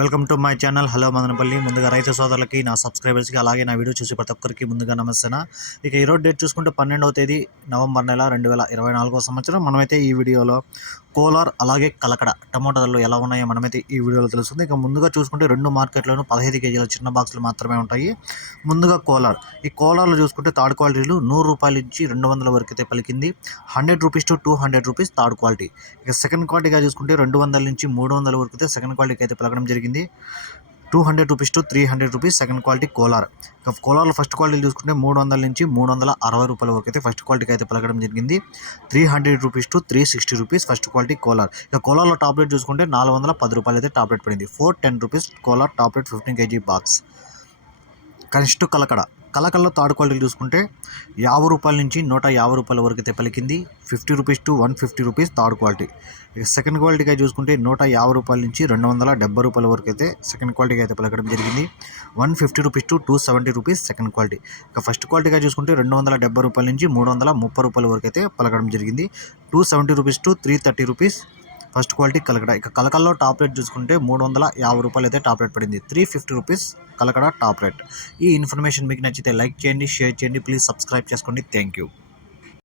Welcome to my channel. Hello Madanapalle. ముందుగా రైతు సోదరులకి నా సబ్స్క్రైబర్స్కి అలాగే నా వీడియో చూసి ప్రతి ఒక్కరికి ముందుగా నమస్తేనా. ఇక ఈరోజు డేట్ చూసుకుంటే పన్నెండవ తేదీ నవంబర్ నెల రెండు వేల ఇరవై నాలుగో సంవత్సరం. మనమైతే ఈ వీడియోలో కోలార్ అలాగే కలకడ టమోటా ధరలు ఎలా ఉన్నాయో మనమైతే ఈ వీడియోలో తెలుస్తుంది. ఇక ముందుగా చూసుకుంటే రెండు మార్కెట్లోనూ పదహైదు కేజీల చిన్న బాక్సులు మాత్రమే ఉంటాయి. ముందుగా కోలార్. ఈ కోలార్లో చూసుకుంటే థర్డ్ క్వాలిటీలు నూరు రూపాయల నుంచి రెండు వందల వరకు అయితే పలికింది. Hundred rupees to two hundred rupees third quality. ఇక సెకండ్ క్వాలిటీగా చూసుకుంటే రెండు వందల నుంచి మూడు వందల వరకు అయితే సెకండ్ క్వాలిటీకి అయితే పలకడం జరిగింది. Two hundred rupees to three hundred rupees second quality Kolar. ఇక కోలార్లో ఫస్ట్ క్వాలిటీ చూసుకుంటే మూడు వందల నుంచి మూడు వందల అరవై రూపాయల వరకు అయితే ఫస్ట్ క్వాలిటీకి అయితే పలకడం జరిగింది. Three hundred rupees to three sixty rupees first quality Kolar. ఇక కోలార్లో టాబ్లెట్ చూసుకుంటే నాలుగు వందల పది రూపాయలు అయితే టాబ్లెట్ పడింది. Four ten rupees Kolar tablet fifteen KG box. కనిష్ట కలకడ. కలకల్లో థర్డ్ క్వాలిటీ చూసుకుంటే యాభై రూపాయల నుంచి నూట యాభై రూపాయల వరకు అయితే పలికింది. Fifty rupees to one fifty rupees third quality. ఇక సెకండ్ క్వాలిటీగా చూసుకుంటే నూట యాభై రూపాయల నుంచి రెండు వందల డెబ్బై రూపాయల వరకు అయితే సెకండ్ క్వాలిటీగా అయితే పలకడం జరిగింది. One fifty rupees to two seventy rupees second quality. ఇక ఫస్ట్ క్వాలిటీగా చూసుకుంటే రెండు వందల డెబ్బై రూపాయల నుంచి మూడు వందల ముప్పై రూపాయల వరకు అయితే పలకడం జరిగింది. Two seventy rupees to three thirty rupees first quality Kalakada. ఇక కలకల్లో టాప్ రేట్ చూసుకుంటే మూడు వందల యాభై రూపాయలు అయితే టాప్ రేట్ పడింది. Three fifty rupees Kalakada top rate. ఈ ఇన్ఫర్మేషన్ మీకు నచ్చితే లైక్ చేయండి షేర్ చేయండి ప్లీజ్ సబ్స్క్రైబ్ చేసుకోండి. Thank you.